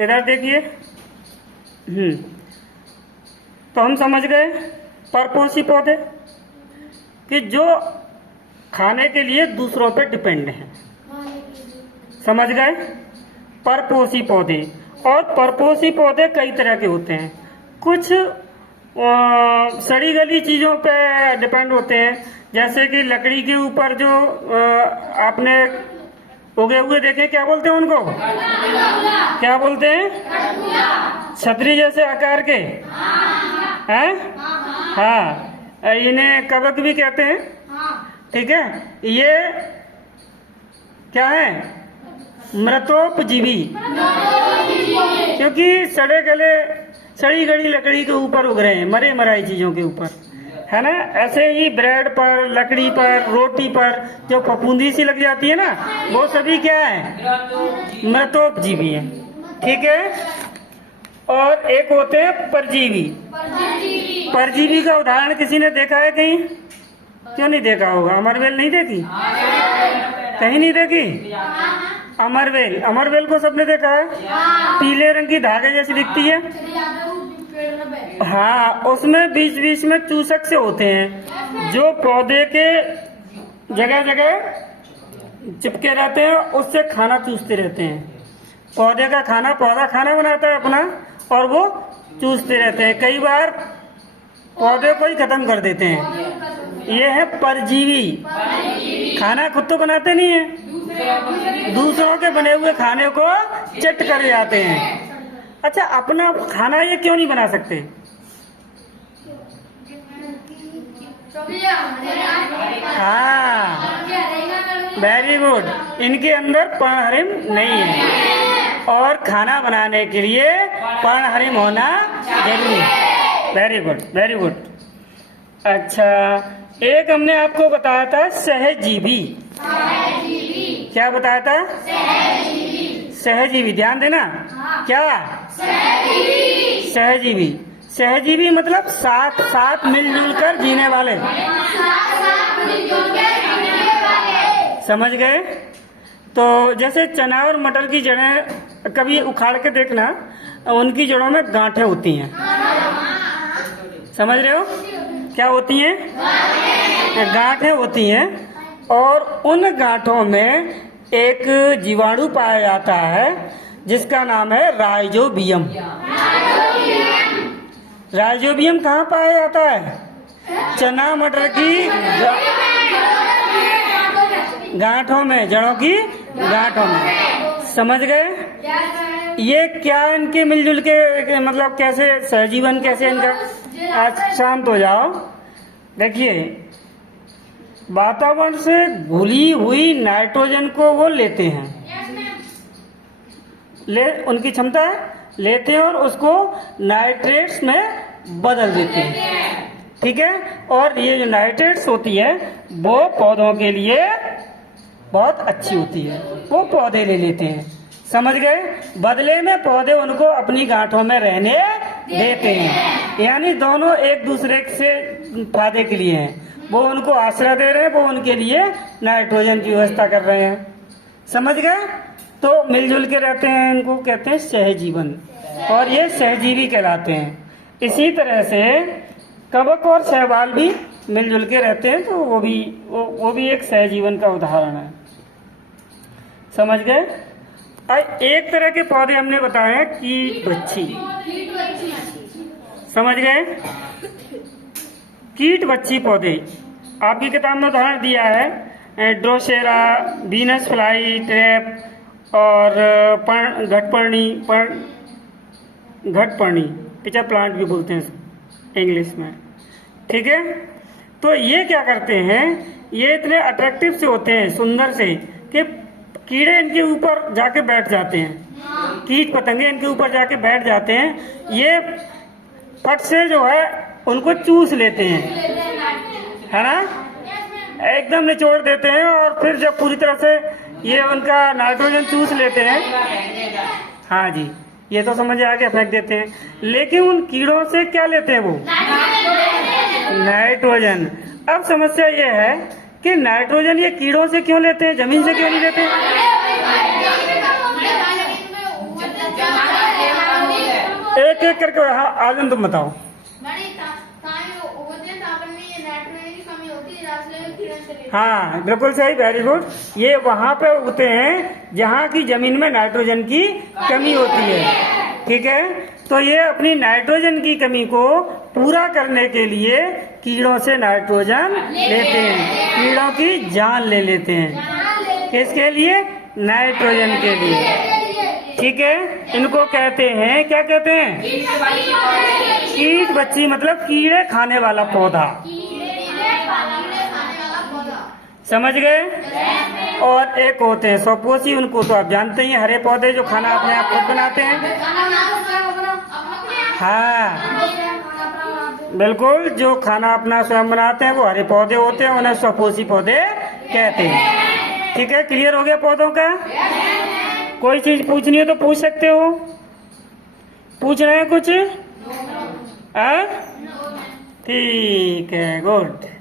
इधर देखिए। तो हम समझ गए परपोषी पौधे कि जो खाने के लिए दूसरों पे डिपेंड हैं। समझ गए परपोषी पौधे। और परपोषी पौधे कई तरह के होते हैं। कुछ सड़ी गली चीज़ों पे डिपेंड होते हैं, जैसे कि लकड़ी के ऊपर जो आपने उगे हुए देखे, क्या बोलते हैं उनको? क्या बोलते हैं? छतरी जैसे आकार के हैं। हाँ, इन्हें कवक भी कहते हैं। ठीक है, ये क्या है? मृतोपजीवी, क्योंकि सड़ी गली लकड़ी के ऊपर उग रहे हैं, मरे मराई चीजों के ऊपर, है ना। ऐसे ही ब्रेड पर, लकड़ी पर, रोटी पर जो फफूंदी सी लग जाती है ना, वो सभी क्या है? मृतोपजीवी है। ठीक है। और एक होते हैं परजीवी। परजीवी का उदाहरण किसी ने देखा है कहीं? क्यों नहीं देखा होगा? अमरवेल नहीं देखी? कहीं नहीं देखी? अमरवेल को सबने देखा है। पीले रंग की धागे जैसी दिखती है। हाँ, उसमें बीच बीच में चूसक से होते हैं जो पौधे के जगह जगह चिपके रहते हैं, उससे खाना चूसते रहते हैं। पौधे का खाना, पौधा खाना बनाता है अपना, और वो चूसते रहते हैं। कई बार पौधे को ही खत्म कर देते हैं। ये है परजीवी। खाना खुद तो बनाते नहीं है, दूसरों के बने हुए खाने को चट कर जाते हैं। अच्छा, अपना खाना ये क्यों नहीं बना सकते? हाँ, वेरी गुड। इनके अंदर पर्णहरिम नहीं है, और खाना बनाने के लिए पर्णहरिम होना जरूरी है। Very good, very good. अच्छा, एक हमने आपको बताया था सहजीवी। क्या बताया था? सहजीवी। ध्यान देना। क्या? सहजीवी। सहजीवी मतलब साथ साथ मिलजुल कर जीने वाले। समझ गए? तो जैसे चना और मटर की जड़ें कभी उखाड़ के देखना, उनकी जड़ों में गांठें होती हैं। समझ रहे हो? क्या होती हैं? गांठें होती हैं, और उन गांठों में एक जीवाणु पाया जाता है जिसका नाम है राइजोबियम। राइजोबियम कहाँ पाया जाता है? चना मटर की गांठों में, जड़ों की गांठों में। समझ गए? ये क्या इनके मिलजुल के मतलब कैसे सहजीवन, कैसे इनका? आज शांत हो जाओ। देखिए, वातावरण से घुली हुई नाइट्रोजन को वो लेते हैं, उनकी क्षमता है, लेते हैं और उसको नाइट्रेट्स में बदल देते हैं। ठीक है। और ये जो नाइट्रेट्स होती है वो पौधों के लिए बहुत अच्छी होती है, वो पौधे ले लेते हैं। समझ गए? बदले में पौधे उनको अपनी गांठों में रहने देते हैं। यानी दोनों एक दूसरे से फायदे के लिए हैं। वो उनको आश्रय दे रहे हैं, वो उनके लिए नाइट्रोजन की व्यवस्था कर रहे हैं। समझ गए? तो मिलजुल के रहते हैं, इनको कहते हैं सहजीवन, और ये सहजीवी कहलाते हैं। इसी तरह से कवक और शैवाल भी मिलजुल के रहते हैं, तो वो भी एक सहजीवन का उदाहरण है। समझ गए? एक तरह के पौधे हमने बताए हैं, कीट-बच्छी। समझ गए? कीट-बच्छी पौधे आपकी किताब में उदाहरण दिया है, ड्रोसेरा, वीनस फ्लाई ट्रैप और घटपर्णी, पिचा प्लांट भी बोलते हैं इंग्लिश में। ठीक है। तो ये क्या करते हैं, ये इतने अट्रैक्टिव से होते हैं, सुंदर से, कि कीड़े इनके ऊपर जाके बैठ जाते हैं। कीट पतंगे इनके ऊपर जाके बैठ जाते हैं। ये फट से जो है उनको चूस लेते हैं, है ना, एकदम निचोड़ देते हैं। और फिर जब पूरी तरह से ये उनका नाइट्रोजन चूस लेते हैं, हाँ जी, ये तो समझ आ गया, फेंक देते हैं। लेकिन उन कीड़ों से क्या लेते हैं वो? नाइट्रोजन। अब समस्या ये है कि नाइट्रोजन ये कीड़ों से क्यों लेते हैं, जमीन से क्यों नहीं लेते? एक एक करके। हाँ आजम तुम बताओ। हाँ बिल्कुल सही, वेरी गुड। ये वहाँ पे उगते हैं जहाँ की जमीन में नाइट्रोजन की कमी होती है, ठीक है। तो ये अपनी नाइट्रोजन की कमी को पूरा करने के लिए कीड़ों से नाइट्रोजन लेते हैं, कीड़ों की जान ले लेते हैं। किसके लिए? नाइट्रोजन के लिए, ठीक है। इनको कहते हैं, क्या कहते हैं? कीट बच्ची, मतलब कीड़े खाने वाला पौधा, समझ गए। और एक होते हैं स्वपोषी, उनको तो आप जानते ही हैं, हरे पौधे जो खाना अपने आप खुद बनाते हैं। हाँ बिल्कुल, जो खाना अपना स्वयं बनाते हैं वो हरे पौधे होते हैं, उन्हें स्वपोषी पौधे कहते हैं, ठीक है। क्लियर हो गया पौधों का? कोई चीज पूछनी हो तो पूछ सकते हो। पूछ रहे हैं कुछ? ठीक है, गुड।